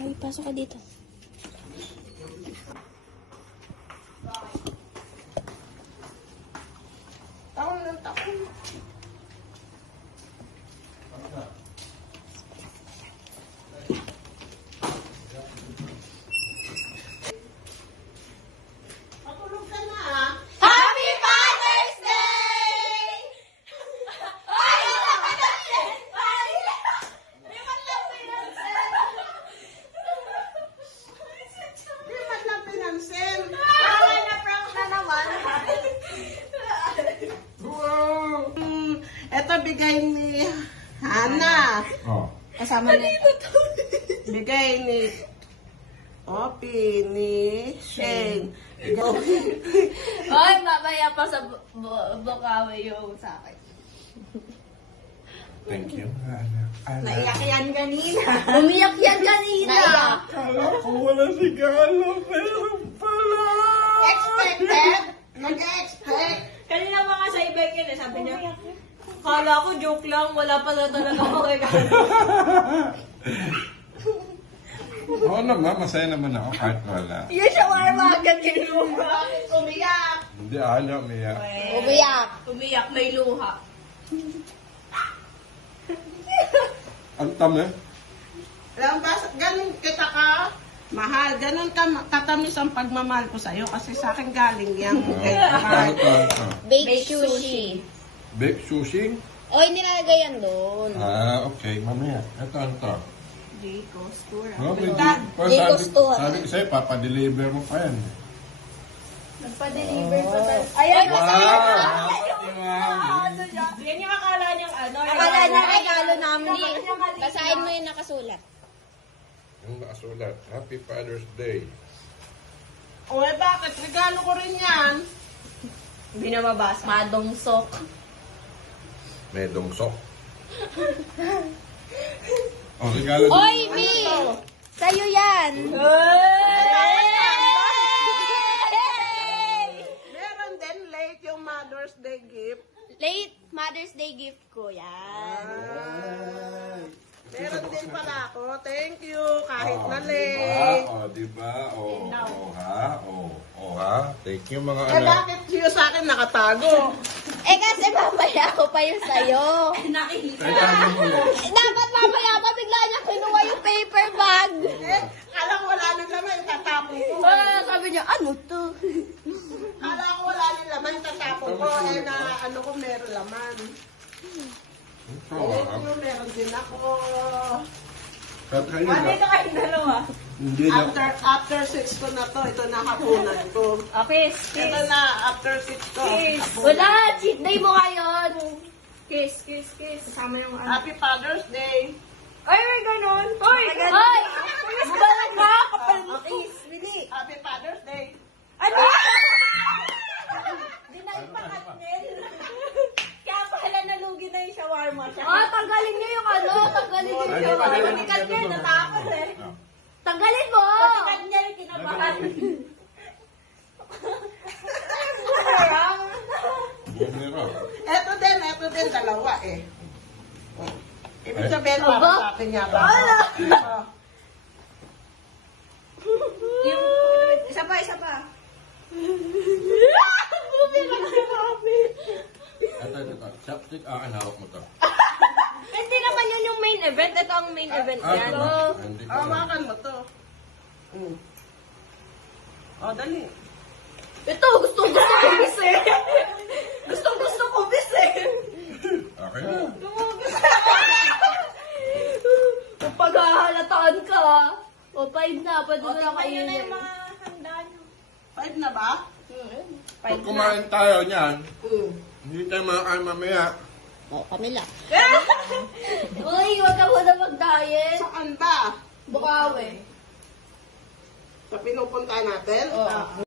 Ay, pasok ka dito. Takon lang, takon. Matulog ka na, ha? Happy Father's Day! Ay, Di man lang pinansin. Ay, na-prank na naman. Wow! Ito bigay ni Hana. Oh. Kasama na. Bigay ni Opi, ni Shane. Ay, mamaya pa sa bukawi yung sa akin. Thank you. Naiyak yan kanina. Umiyak yan kanina. Kala ko wala si Galo, pero pala. Expected? Nag-expect? Kanina mga sa ibig yun eh, sabi niya, kala ko joke lang, wala pa na talaga ako kay Galo. Oo naman, masaya naman ako kahit wala. Yung shawarma agad kinuha. Umiyak. Hindi, ayaw, Mia. Umiyak. Umiyak, may luha. Ang tami. Alam ba, ganun kita ka mahal. Ganun ka katamis ang pagmamahal ko sa'yo kasi sa akin galing yung Ano to? Baked sushi. Baked sushi? Oy, nilalagay yan doon. Ah, okay. Mamaya. Ito, ano to? Jayco, store. Oh, may Dad, sabi ko sa'yo, papadeliver mo pa yan. Nagpa-deliver pa tayo. Ayan, yan yung akala niyang ano. Akala niya regalo namin eh. Basahin mo yung nakasulat. Yung nakasulat, Happy Father's Day. O eh bakit? Regalo ko rin yan. Hindi na mabasa. Madungsok. May dungsok. Oh, regalo din. Oy, Mi! Sa'yo yan! Meron din late yung Mother's Day gift. Late Mother's Day gift ko yan. Meron din pala ako. Thank you. Kahit na Diba? late. Oh, diba? Oh, oh, ha? Oh, ha? Thank you, mga Eh anak. bakit yung sa akin nakatago? Eh kasi mamaya ko pa yung sa'yo. Teka, ano mo ulit? Dapat mamaya pa bigla niya kinuha yung paper bag. Eh, alam wala nang laman, tatapon ko. Sabi niya, ano to? Alam ko wala nang laman, tatapon ko. Eh na ano ko meron laman. Oh, Thank you, meron din ako. Kahit kayo Ano na. ito kayong dalawa? Hindi na. After 6 ko na to, ito na hapunan ko. Kiss, Ito kiss. na, after 6 ko. Kiss. hapunan. Wala, cheat day mo ngayon. Kiss, kiss, kiss. Kasama yung ano. Happy Father's Day. Ay, may ganon. Hoy! Hoy! Bubalag ka! Kapal mo. Happy Father's Day. Ano? Kaya pala nalugi na yung shawarma siya. Ah, tanggalin niyo yung ano. Tanggalin niyo yung Ano, shawarma. ano, Patikat niya, natapos eh. Tanggalin mo! Patikat niya yung kinabahan. Bumira. Ito din, dalawa eh. Ibig sabihin, Aba? para sa akin yata. Oh. Yung, isa pa, isa pa. Ito. Chopstick, hawak mo to. Hindi naman yun yung main event. Ito ang main event yan. Hindi ko. Hawakan mo to. Oh, dali. Ito, gusto ko bis eh. Gusto ko bis eh. Okay na. Kung paghahalataan ka. O, 5 na. Pwede O, na lang tingnan kayo nyo na yung mga handa nyo. 5 na ba? Pag kumain tayo niyan, Mm. hindi tayo makakain mamaya. O, kami lang. Uy, huwag ka muna mag-diet. Saan ba? Bukawi. Sa pinupunta natin? Oo.